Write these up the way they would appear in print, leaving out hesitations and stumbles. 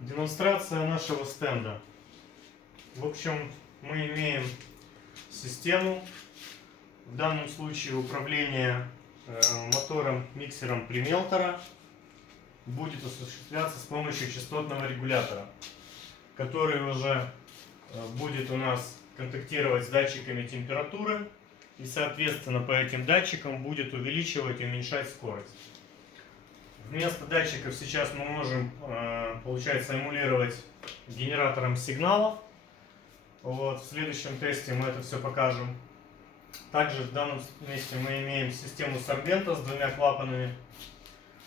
Демонстрация нашего стенда. В общем, мы имеем систему, в данном случае управление мотором миксером Примелтора будет осуществляться с помощью частотного регулятора, который уже будет у нас контактировать с датчиками температуры и, соответственно, по этим датчикам будет увеличивать и уменьшать скорость. Вместо датчиков сейчас мы можем, получается, эмулировать генератором сигналов. Вот, в следующем тесте мы это все покажем. Также в данном месте мы имеем систему сорбента с двумя клапанами,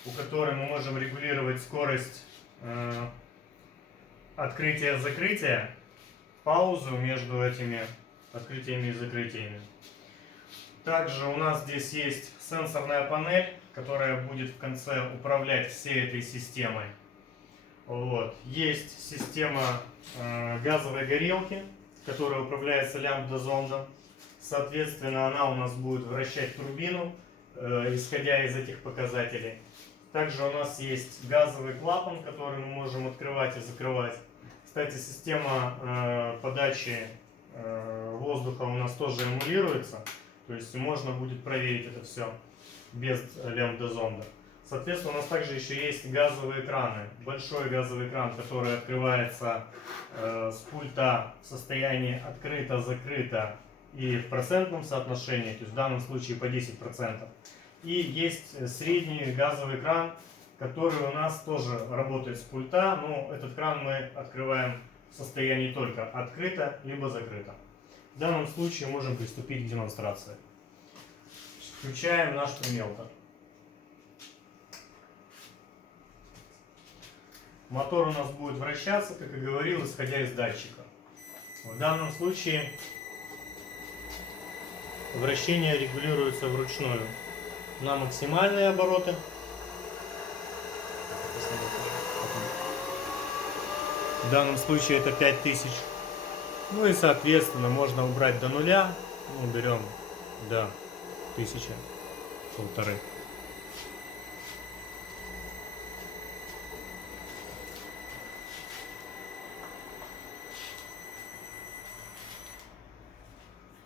у которой мы можем регулировать скорость открытия-закрытия, паузу между этими открытиями и закрытиями. Также у нас здесь есть сенсорная панель, которая будет в конце управлять всей этой системой. Вот. Есть система газовой горелки, которая управляется лямбда-зондом. Соответственно, она у нас будет вращать турбину, исходя из этих показателей. Также у нас есть газовый клапан, который мы можем открывать и закрывать. Кстати, система подачи воздуха у нас тоже эмулируется. То есть можно будет проверить это все без лямбда-зонда. Соответственно, у нас также еще есть газовые краны. Большой газовый кран, который открывается с пульта в состоянии открыто-закрыто и в процентном соотношении, то есть в данном случае по 10%. И есть средний газовый кран, который у нас тоже работает с пульта, но этот кран мы открываем в состоянии только открыто либо закрыто. В данном случае можем приступить к демонстрации. Включаем наш Примелтор. Мотор у нас будет вращаться, как и говорил, исходя из датчика. В данном случае вращение регулируется вручную на максимальные обороты. В данном случае это 5000. Ну и соответственно можно убрать до нуля. Ну, берем до 1000, 1500.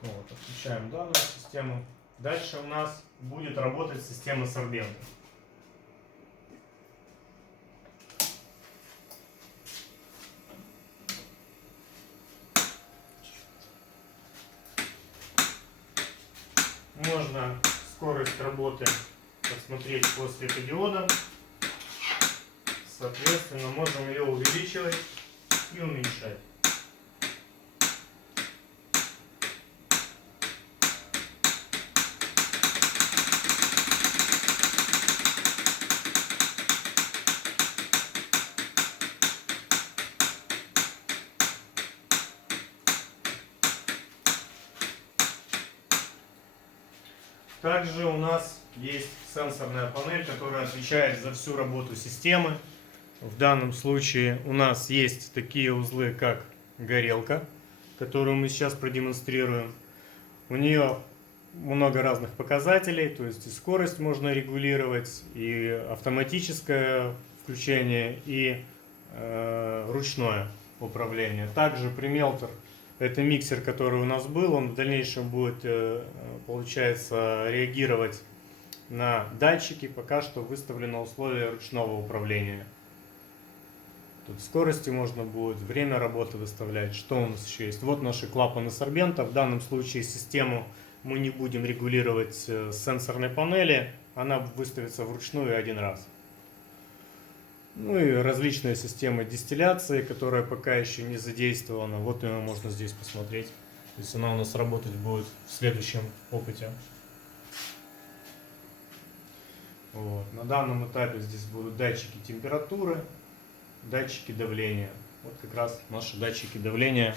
Вот, отключаем данную систему. Дальше у нас будет работать система сорбента. Можно скорость работы посмотреть по светодиодам. Соответственно, можем ее увеличивать и уменьшать. Также у нас есть сенсорная панель, которая отвечает за всю работу системы. В данном случае у нас есть такие узлы, как горелка, которую мы сейчас продемонстрируем. У нее много разных показателей, то есть и скорость можно регулировать, и автоматическое включение, и ручное управление. Также Примелтор — это миксер, который у нас был, он в дальнейшем будет, получается, реагировать на датчики. Пока что выставлено условие ручного управления. Тут скорости можно будет, время работы выставлять. Что у нас еще есть? Вот наши клапаны сорбента. В данном случае систему мы не будем регулировать с сенсорной панели. Она выставится вручную один раз. Ну и различные системы дистилляции, которая пока еще не задействована. Вот ее можно здесь посмотреть. То есть она у нас работать будет в следующем опыте. Вот. На данном этапе здесь будут датчики температуры, датчики давления. Вот как раз наши датчики давления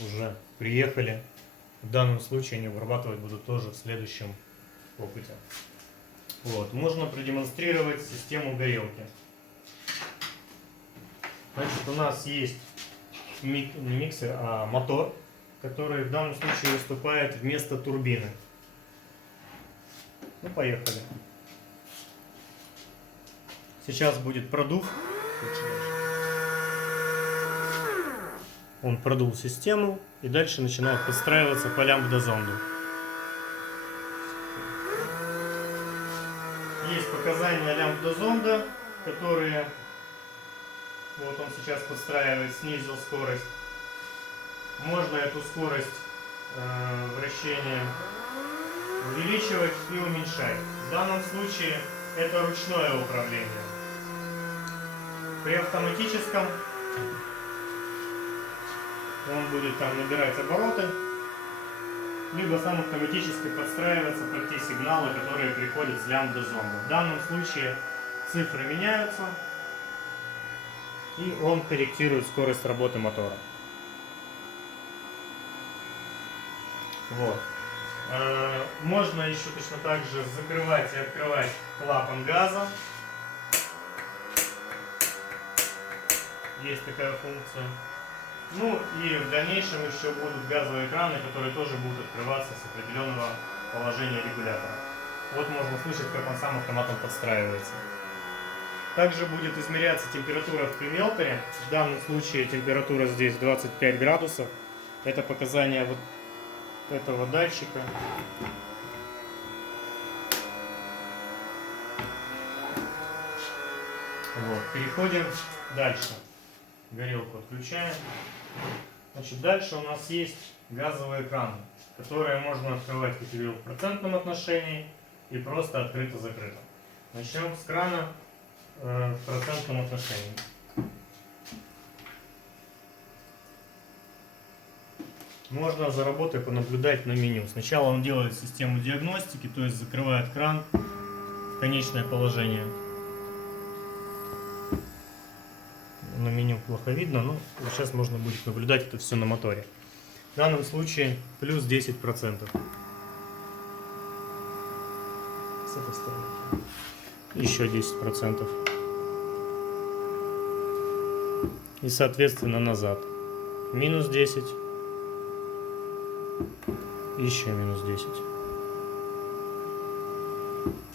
уже приехали. В данном случае они вырабатывать будут тоже в следующем опыте. Вот. Можно продемонстрировать систему горелки. Значит, у нас есть не миксер, а мотор, который в данном случае выступает вместо турбины. Ну, поехали. Сейчас будет продув. Он продул систему и дальше начинает подстраиваться по лямбда-зонду. Есть показания лямбда-зонда, которые вот он сейчас подстраивает, снизил скорость. Можно эту скорость вращения увеличивать и уменьшать. В данном случае это ручное управление. При автоматическом он будет там набирать обороты, либо сам автоматически подстраиваться под те сигналы, которые приходят с лямбда-зонда. В данном случае цифры меняются, и он корректирует скорость работы мотора. Вот. Можно еще точно так же закрывать и открывать клапан газа. Есть такая функция. Ну и в дальнейшем еще будут газовые краны, которые тоже будут открываться с определенного положения регулятора. Вот можно слышать, как он сам автоматом подстраивается. Также будет измеряться температура в премелторе. В данном случае температура здесь 25 градусов. Это показание вот этого датчика. Вот. Переходим дальше. Горелку отключаем. Значит, дальше у нас есть газовые краны, которые можно открывать, как я говорил, в процентном отношении и просто открыто-закрыто. Начнем с крана в процентном отношении. Можно за работой понаблюдать на меню. Сначала он делает систему диагностики, то есть закрывает кран в конечное положение. На меню плохо видно, но сейчас можно будет наблюдать это все на моторе. В данном случае плюс 10%. С этой стороны. Еще 10%. И соответственно назад. Минус 10. Еще минус 10.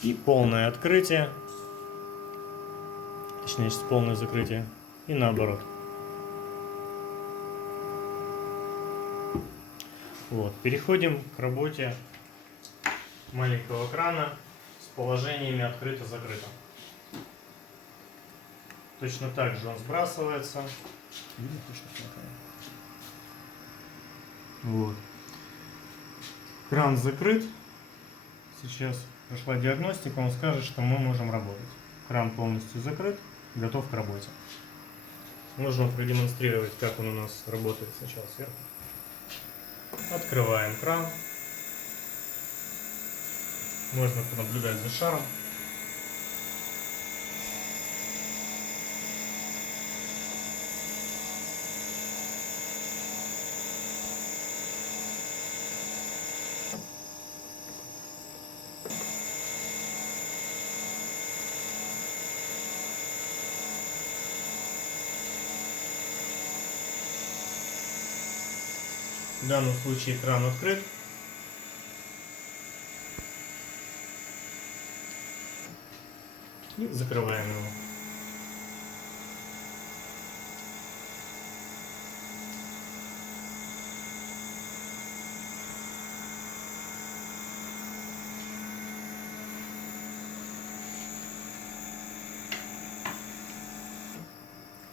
И полное открытие. Точнее, полное закрытие. И наоборот. Вот. Переходим к работе маленького крана с положениями открыто-закрыто. Точно так же он сбрасывается. Вот. Кран закрыт. Сейчас прошла диагностика, он скажет, что мы можем работать. Кран полностью закрыт, готов к работе. Можно продемонстрировать, как он у нас работает сначала сверху. Открываем кран. Можно понаблюдать за шаром. В данном случае кран открыт. И закрываем его.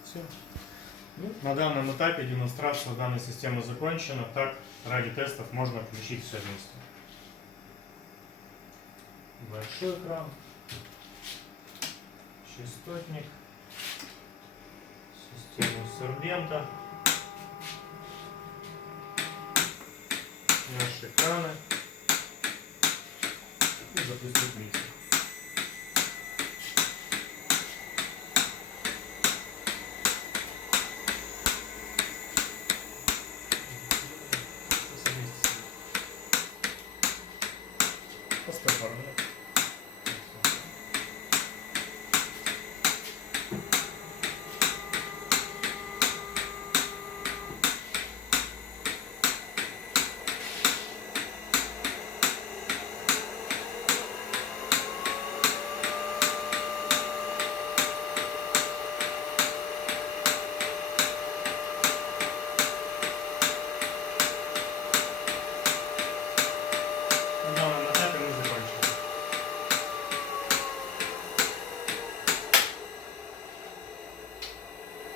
Все. Ну, на данном этапе демонстрация данной системы закончена. Так, ради тестов можно включить все вместе. Большой кран, частотник, систему сорбента, наши краны и запустить миксер.